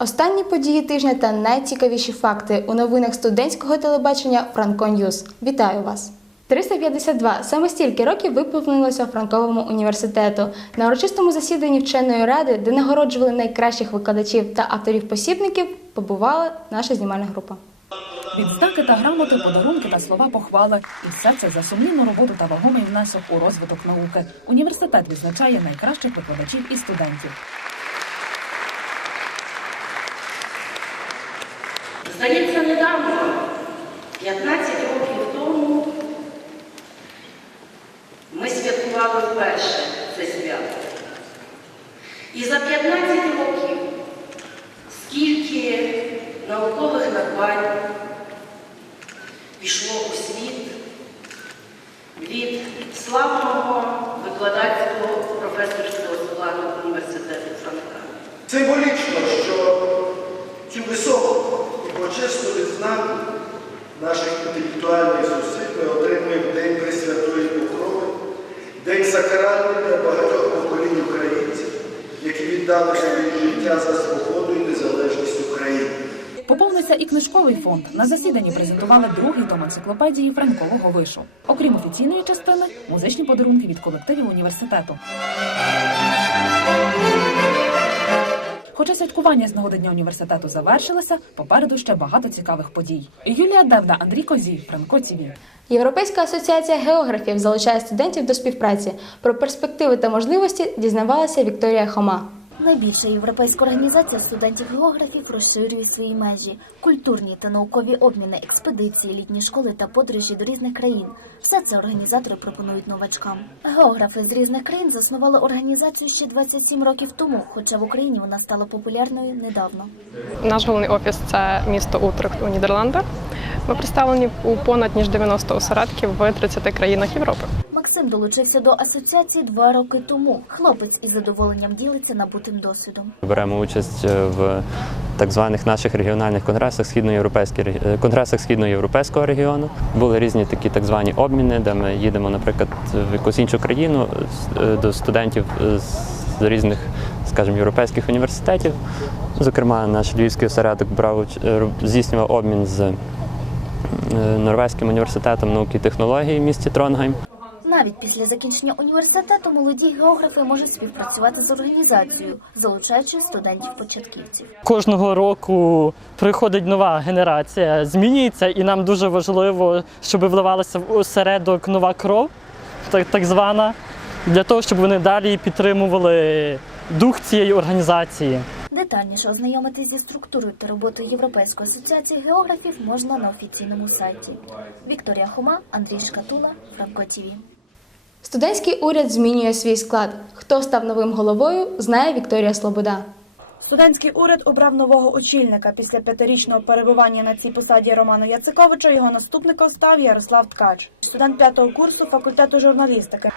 Останні події тижня та найцікавіші факти у новинах студентського телебачення Франко Ньюз. Вітаю вас! 352 саме стільки років виповнилося Франковому університету. На урочистому засіданні вченої ради, де нагороджували найкращих викладачів та авторів-посібників, побувала наша знімальна група. Відзнаки та грамоти, подарунки та слова похвали. І все це за сумлінну роботу та вагомий внесок у розвиток науки. Університет відзначає найкращих викладачів і студентів. Здається, недавно, 15 років тому, ми святкували вперше це свято. І за 15 років скільки наукових надбань пішло у світ від славного викладацького професорського складу університету Франка. Символічно, що цю високу і почесну відзнаку наших інтелектуальних зусиль ми отримуємо День Пресвятої Покрови, День сакральний для багатьох поколінь українців, які віддали своє життя за свободу і незалежність України. Поповнився і книжковий фонд. На засіданні презентували другий том енциклопедії Франкового вишу. Окрім офіційної частини, музичні подарунки від колективів університету. Хоча святкування з нагоди Дня університету завершилося, попереду ще багато цікавих подій. Юлія Девда, Андрій Козій, Франко Ціві. Європейська асоціація географів залучає студентів до співпраці. Про перспективи та можливості дізнавалася Вікторія Хома. Найбільша європейська організація студентів-географів розширює свої межі, культурні та наукові обміни, експедиції, літні школи та подорожі до різних країн. Все це організатори пропонують новачкам. Географи з різних країн заснували організацію ще 27 років тому, хоча в Україні вона стала популярною недавно. Наш головний офіс це місто Утрехт у Нідерландах. Ми представлені у понад ніж 90 осередків в 30 країнах Європи. Максим долучився до асоціації два роки тому. Хлопець із задоволенням ділиться набутим досвідом. Беремо участь е, в так званих наших регіональних конгресах східноєвропейських рег- е, конгресах східноєвропейського регіону. Були різні такі так звані обміни, де ми їдемо, наприклад, в якусь іншу країну е, до студентів з різних, скажімо, європейських університетів. Зокрема, наш львівський осередок брав здійснював обмін з Норвезьким університетом науки і технологій в місті Тронгайм. Навіть після закінчення університету молоді географи можуть співпрацювати з організацією, залучаючи студентів-початківців. Кожного року приходить нова генерація, змінюється, і нам дуже важливо, щоб вливалася в осередок нова кров, так, так звана, для того, щоб вони далі підтримували дух цієї організації. Детальніше ознайомитись зі структурою та роботою Європейської асоціації географів можна на офіційному сайті. Вікторія Хома, Андрій Шкатула, Франко ТІВІ. Студентський уряд змінює свій склад. Хто став новим головою, знає Вікторія Слобода. Студентський уряд обрав нового очільника. Після п'ятирічного перебування на цій посаді Роману Яциковича його наступником став Ярослав Ткач, студент п'ятого курсу факультету журналістики.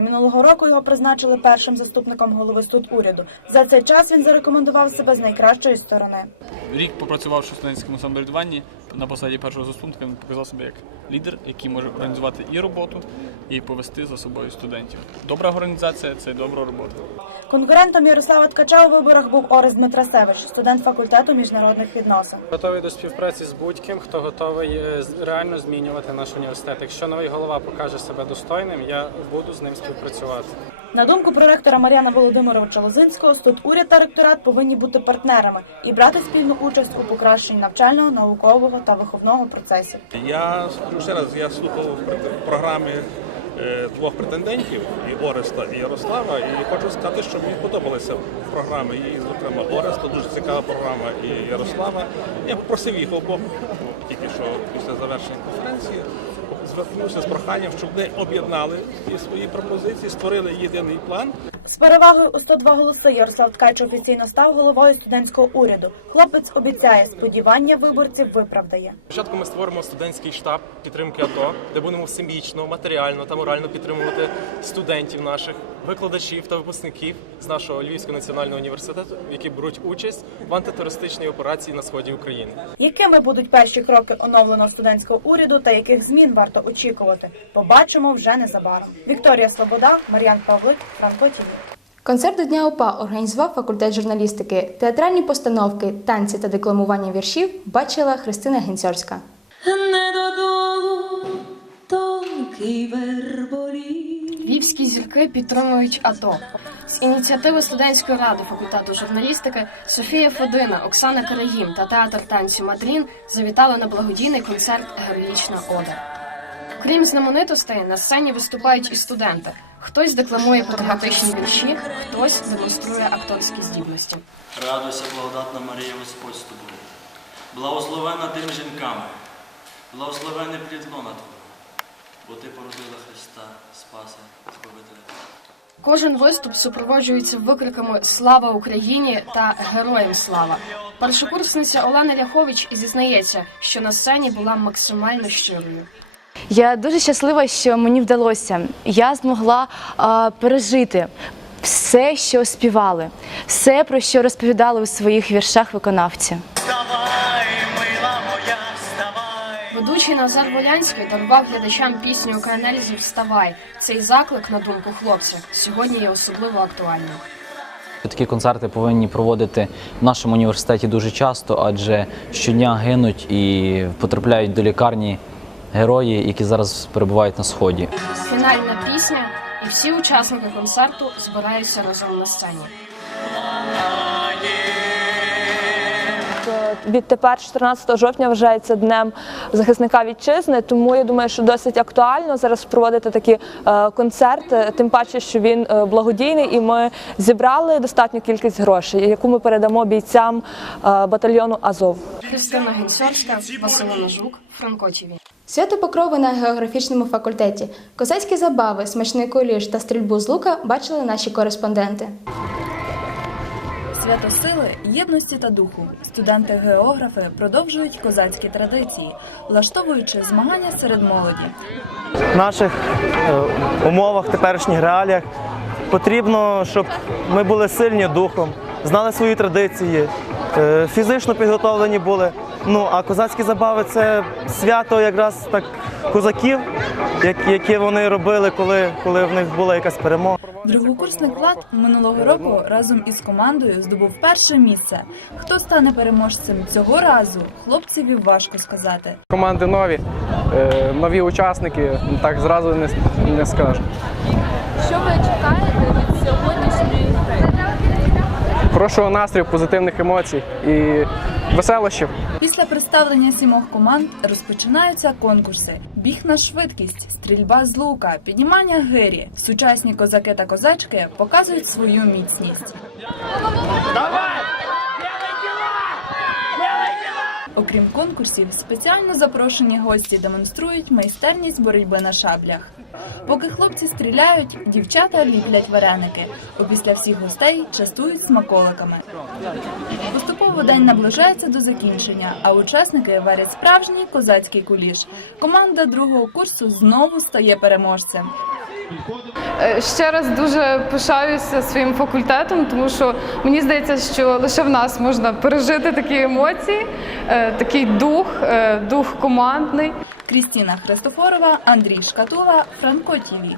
Минулого року його призначили першим заступником голови студуряду. За цей час він зарекомендував себе з найкращої сторони. Рік попрацювавши в студентському самоврядуванні на посаді першого заступника, він показав себе як лідер, який може організувати і роботу, і повести за собою студентів. Добра організація це добра робота. Конкурентом Ярослава Ткача у виборах був Орест Дмитрасевич, студент факультету міжнародних відносин. Готовий до співпраці з будь-ким, хто готовий е, реально змінювати наш університет. Якщо новий голова покаже себе достойним, я буду з ним співпрацювати. На думку проректора Мар'яна Володимировича Лозинського, студуряд та ректорат повинні бути партнерами і брати спільну участь у покращенні навчального, наукового та виховного процесів. Я ще раз, я слухав в програмі е, двох претендентів і Ореста і Ярослава, і хочу сказати, що мені подобалися програми. І, зокрема, Ореста дуже цікава програма і Ярослава. Я попросив їх обох тільки що після завершення конференції. Звернувся з проханням, щоб вони об'єднали свої пропозиції, створили єдиний план. З перевагою у 102 голоси Ярослав Ткач офіційно став головою студентського уряду. Хлопець обіцяє, сподівання виборців виправдає. Спочатку ми створимо студентський штаб підтримки АТО, де будемо всебічно, матеріально та морально підтримувати студентів наших, викладачів та випускників з нашого Львівського національного університету, які беруть участь в антитерористичній операції на сході України. Якими будуть перші кроки оновленого студентського уряду та яких змін варто очікувати? Побачимо вже незабаром. Вікторія Свобода, Мар'ян Павлик, Франко Тіві. Концерт до Дня ОПА організував факультет журналістики. Театральні постановки, танці та декламування віршів бачила Христина Гінцьорська. Не додолу тонкий верболі. Львівські зірки підтримують АТО. З ініціативи студентської ради факультету журналістики Софія Фодина, Оксана Карагім та театр танцю Мадрін завітали на благодійний концерт Героїчна Ода. Крім знаменитостей, на сцені виступають і студенти. Хтось декламує патріотичні вірші, хтось демонструє акторські здібності. Радуйся, благодатна Марія, Господь з тобою. Благословена тими жінками, благословене плід лона Твого, бо Ти породила Христа, Спаса, Збавителя. Кожен виступ супроводжується викриками Слава Україні та Героям слава. Першокурсниця Олена Ляхович зізнається, що на сцені була максимально щирою. Я дуже щаслива, що мені вдалося. Я змогла а, пережити все, що співали, все, про що розповідали у своїх віршах виконавці. Ведучий Назар Волянський дарував глядачам пісню Укренельзі Вставай. Цей заклик, на думку хлопця, сьогодні є особливо актуальним. Такі концерти повинні проводити в нашому університеті дуже часто, адже щодня гинуть і потрапляють до лікарні герої, які зараз перебувають на сході. Фінальна пісня, і всі учасники концерту збираються разом на сцені. Відтепер 14 жовтня вважається днем захисника вітчизни, тому я думаю, що досить актуально зараз проводити такі е, концерти, тим паче, що він е, благодійний, і ми зібрали достатню кількість грошей, яку ми передамо бійцям е, батальйону Азов. Христина Генсьорська, Василина Жук, Франко. Свято Покрови на географічному факультеті. Козацькі забави, смачний куліш та стрільбу з лука бачили наші кореспонденти. Свято сили, єдності та духу. Студенти-географи продовжують козацькі традиції, влаштовуючи змагання серед молоді. В наших е, умовах, теперішніх реаліях потрібно, щоб ми були сильні духом, знали свої традиції, е, фізично підготовлені були. Ну а козацькі забави це свято якраз так козаків, як- яке вони робили, коли, коли в них була якась перемога. Другокурсник Влад минулого року разом із командою здобув перше місце. Хто стане переможцем цього разу? Хлопцеві важко сказати. Команди нові, е, нові учасники, так зразу не, не скажу. Що ви чекаєте від сьогоднішньої гри? Хорошого настрою, позитивних емоцій і веселощів. Після представлення сімох команд розпочинаються конкурси: біг на швидкість, стрільба з лука, піднімання гирі. Сучасні козаки та козачки показують свою міцність. Окрім конкурсів, спеціально запрошені гості демонструють майстерність боротьби на шаблях. Поки хлопці стріляють, дівчата ліплять вареники. Опісля всіх гостей частують смаколиками. Поступово день наближається до закінчення, а учасники варять справжній козацький куліш. Команда другого курсу знову стає переможцем. Е, Ще раз дуже пишаюся своїм факультетом, тому що мені здається, що лише в нас можна пережити такі емоції, е, такий дух, е, дух командний. Крістіна Христофорова, Андрій Шкатула, Франко ТІВІ.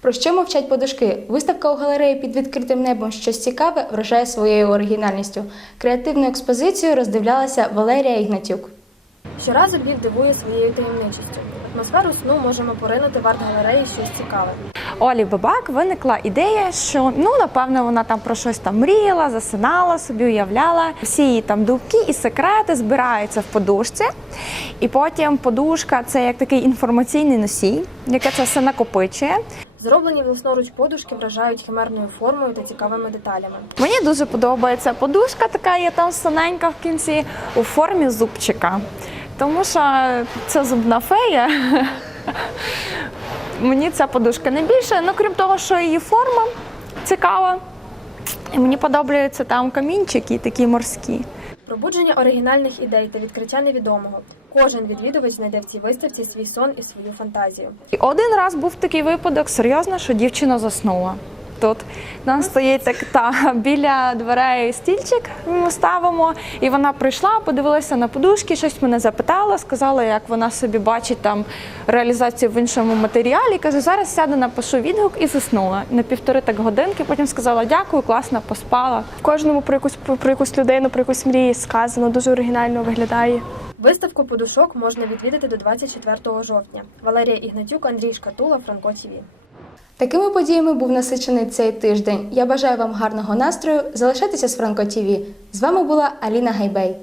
Про що мовчать подушки? Виставка у галереї під відкритим небом щось цікаве вражає своєю оригінальністю. Креативну експозицію роздивлялася Валерія Ігнатюк. Щоразу Львів дивує своєю таємничістю. Атмосферу сну можемо поринути в арт-галереї щось цікаве. Олі Бабак виникла ідея, що ну напевно вона там про щось там мріяла, засинала собі, уявляла. Всі її там думки і секрети збираються в подушці, і потім подушка це як такий інформаційний носій, яке це все накопичує. Зроблені власноруч подушки вражають химерною формою та цікавими деталями. Мені дуже подобається подушка, така є там соненька в кінці у формі зубчика. Тому що це зубна фея. Мені ця подушка не більше. Ну крім того, що її форма цікава. І мені подобаються там камінчики такі морські. Пробудження оригінальних ідей та відкриття невідомого. Кожен відвідувач знайде в цій виставці свій сон і свою фантазію. І один раз був такий випадок, серйозно, що дівчина заснула. Тут. Нам стоїть так та біля дверей стільчик. Ми ставимо, і вона прийшла, подивилася на подушки, щось мене запитала, сказала, як вона собі бачить там реалізацію в іншому матеріалі. Каже, зараз сяду напишу відгук і заснула на півтори так годинки. Потім сказала дякую, класно поспала. В кожному про якусь про якусь людину, про якусь мрію сказано, дуже оригінально виглядає. Виставку подушок можна відвідати до 24 жовтня. Валерія Ігнатюк, Андрій Шкатула, Франко ТІВІ. Такими подіями був насичений цей тиждень. Я бажаю вам гарного настрою. Залишайтеся з Франко ТІВІ. З вами була Аліна Гайбей.